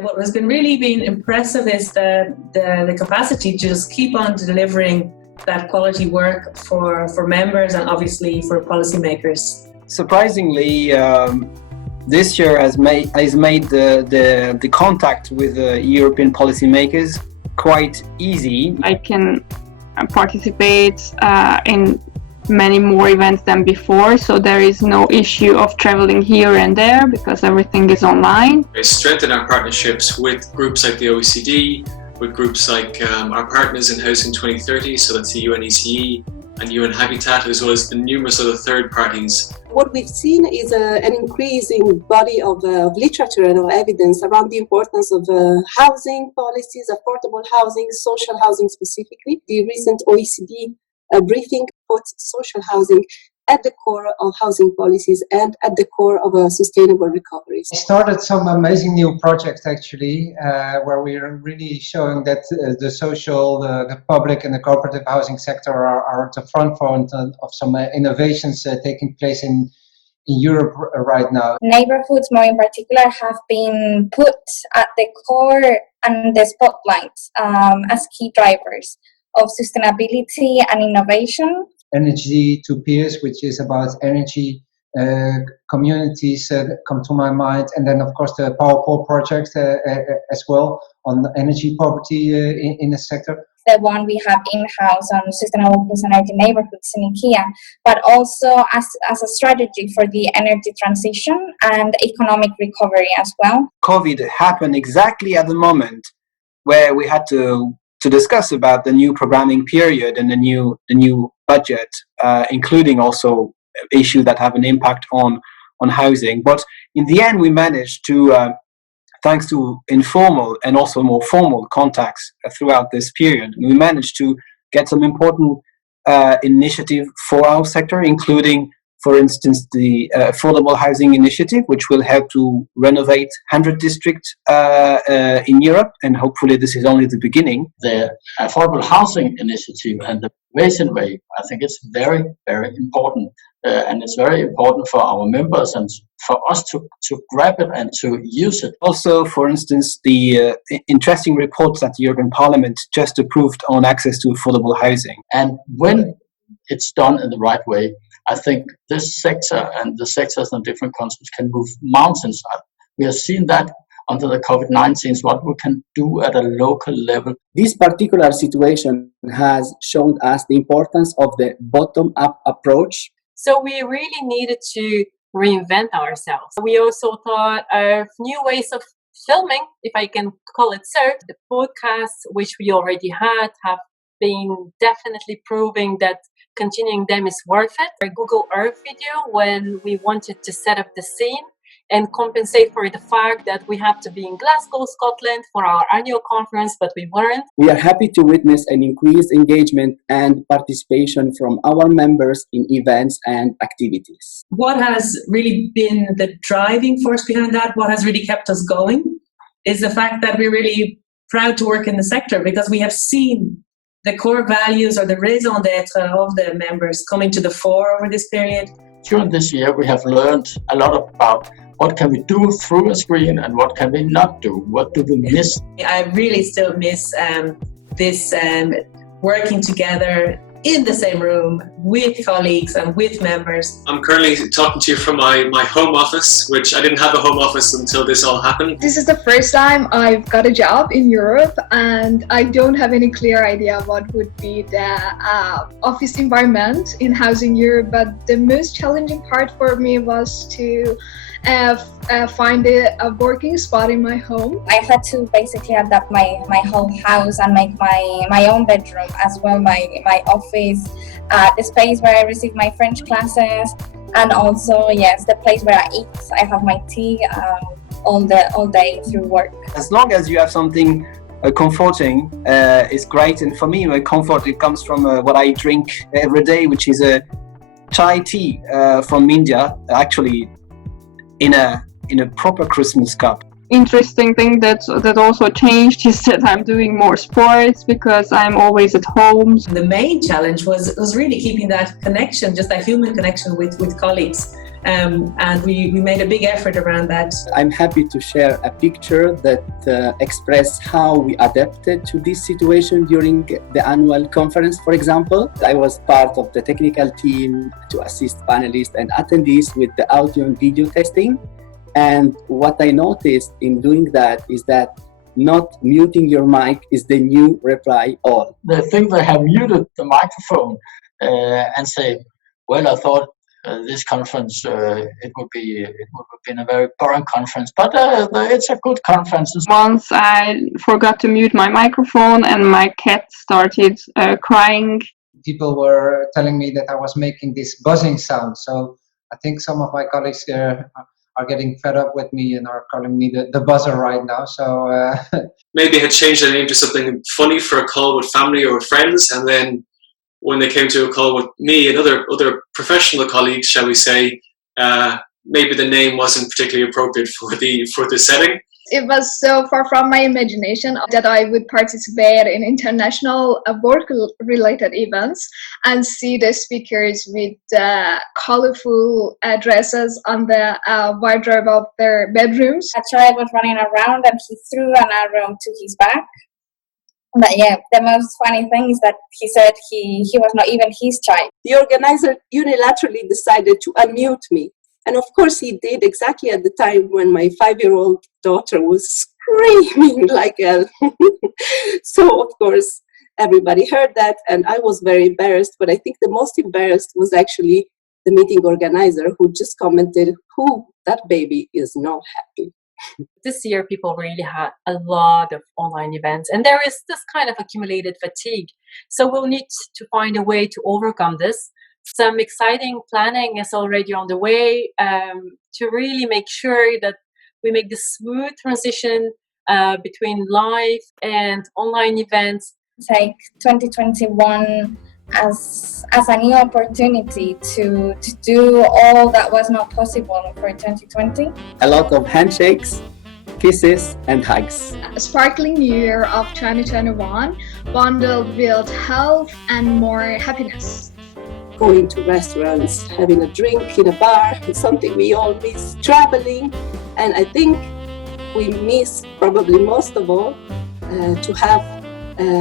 What has been impressive is the capacity to just keep on delivering that quality work for members and obviously for policymakers. Surprisingly, this year has made the contact with European policymakers quite easy. I can participate in many more events than before, so there is no issue of traveling here and there because everything is online. We strengthen our partnerships with groups like the OECD, with groups like our partners in Housing 2030, so that's the UNECE and UN Habitat, as well as the numerous other third parties. What we've seen is an increasing body of literature and of evidence around the importance of housing policies, affordable housing, social housing specifically. The recent OECD briefing puts social housing at the core of housing policies and at the core of a sustainable recovery. We started some amazing new projects actually, where we are really showing that the social, the public and the cooperative housing sector are at the front of some innovations taking place in Europe right now. Neighborhoods, more in particular, have been put at the core and the spotlight as key drivers of sustainability and innovation. Energy to Peers, which is about energy communities, come to my mind. And then, of course, the Power Pool project as well on energy poverty in the sector. The one we have in-house on sustainable plus energy neighborhoods in IKEA, but also as a strategy for the energy transition and economic recovery as well. COVID happened exactly at the moment where we had to discuss about the new programming period and the new budget, including also issues that have an impact on housing. But in the end, we managed to, thanks to informal and also more formal contacts throughout this period, we managed to get some important initiative for our sector, including, for instance, the Affordable Housing Initiative, which will help to renovate 100 districts in Europe, and hopefully this is only the beginning. The Affordable Housing Initiative and the Innovation Wave, I think it's very, very important. And it's very important for our members and for us to grab it and to use it. Also, for instance, the interesting reports that the European Parliament just approved on access to affordable housing. And when it's done in the right way, I think this sector and the sectors in different countries can move mountains. We have seen that under the COVID-19, what we can do at a local level. This particular situation has shown us the importance of the bottom-up approach. So we really needed to reinvent ourselves. We also thought of new ways of filming, if I can call it so. The podcasts, which we already had, have been definitely proving that continuing them is worth it. Our Google Earth video, when we wanted to set up the scene and compensate for the fact that we had to be in Glasgow, Scotland for our annual conference, but we weren't. We are happy to witness an increased engagement and participation from our members in events and activities. What has really been the driving force behind that, what has really kept us going, is the fact that we're really proud to work in the sector because we have seen the core values or the raison d'etre of the members coming to the fore over this period. During this year, we have learned a lot about what can we do through a screen and what can we not do? What do we miss? I really still miss this working together in the same room with colleagues and with members. I'm currently talking to you from my home office, which I didn't have a home office until this all happened. This is the first time I've got a job in Europe and I don't have any clear idea what would be the office environment in Housing Europe, but the most challenging part for me was to find a working spot in my home. I had to basically adapt my whole house and make my own bedroom as well, my office, the space where I receive my French classes, and also, yes, the place where I eat. I have my tea all day through work. As long as you have something comforting, is great. And for me, my comfort, it comes from what I drink every day, which is a chai tea from India, actually in a proper Christmas cup. Interesting thing that also changed is that I'm doing more sports because I'm always at home. The main challenge was really keeping that connection, just that human connection with colleagues. And we made a big effort around that. I'm happy to share a picture that expresses how we adapted to this situation during the annual conference, for example. I was part of the technical team to assist panelists and attendees with the audio and video testing. And what I noticed in doing that is that not muting your mic is the new reply all. They think they have muted the microphone and say, well, I thought this conference, it would have been a very boring conference, but it's a good conference. Once I forgot to mute my microphone and my cat started crying. People were telling me that I was making this buzzing sound. So I think some of my colleagues are getting fed up with me and are calling me the buzzer right now. So maybe had changed the name to something funny for a call with family or with friends, and then when they came to a call with me and other professional colleagues, shall we say, maybe the name wasn't particularly appropriate for the setting. It was so far from my imagination that I would participate in international work-related events and see the speakers with colorful dresses on the wardrobe of their bedrooms. A child was running around and he threw an arrow to his back. But yeah, the most funny thing is that he said he was not even his child. The organizer unilaterally decided to unmute me. And of course he did exactly at the time when my 5-year-old daughter was screaming like hell. So of course everybody heard that and I was very embarrassed, but I think the most embarrassed was actually the meeting organizer, who just commented, that baby is not happy. This year people really had a lot of online events and there is this kind of accumulated fatigue. So we'll need to find a way to overcome this. Some exciting planning is already on the way to really make sure that we make the smooth transition between live and online events. Take 2021 as a new opportunity to do all that was not possible for 2020. A lot of handshakes, kisses and hugs. A sparkling new year of 2021 bundled with health and more happiness. Going to restaurants, having a drink in a bar, it's something we all miss. Traveling, and I think we miss probably most of all to have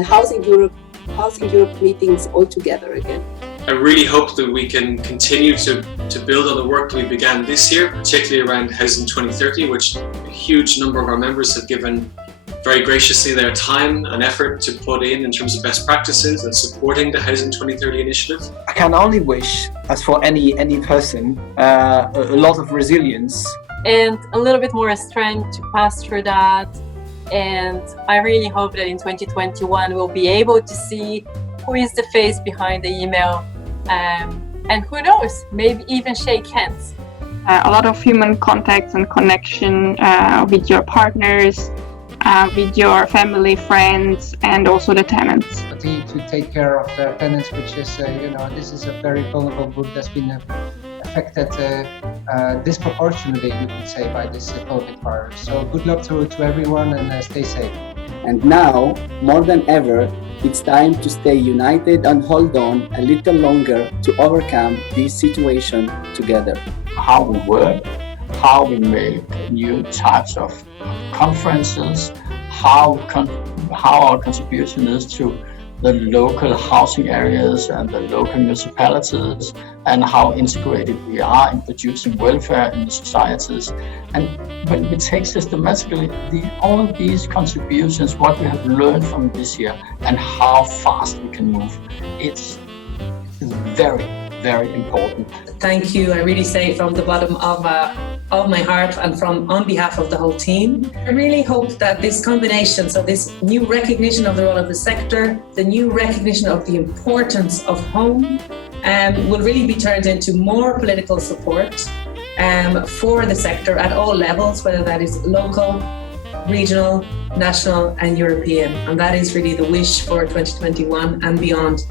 Housing Europe meetings all together again. I really hope that we can continue to build on the work we began this year, particularly around Housing 2030, which a huge number of our members have given very graciously their time and effort to put in terms of best practices and supporting the Housing 2030 initiative. I can only wish, as for any person, a lot of resilience. And a little bit more strength to pass through that. And I really hope that in 2021 we'll be able to see who is the face behind the email. And who knows, maybe even shake hands. A lot of human contact and connection with your partners, with your family, friends, and also the tenants. Continue to take care of their tenants, which is, this is a very vulnerable group that's been affected disproportionately, you could say, by this COVID virus. So good luck to everyone and stay safe. And now, more than ever, it's time to stay united and hold on a little longer to overcome this situation together. How we work, how we make new types of conferences, how our contribution is to the local housing areas and the local municipalities, and how integrated we are in producing welfare in the societies. And when we take systematically all these contributions, what we have learned from this year and how fast we can move, it's very, very important. Thank you. I really say from the bottom of my heart and on behalf of the whole team. I really hope that this combination, so this new recognition of the role of the sector, the new recognition of the importance of home, will really be turned into more political support for the sector at all levels, whether that is local, regional, national and European. And that is really the wish for 2021 and beyond.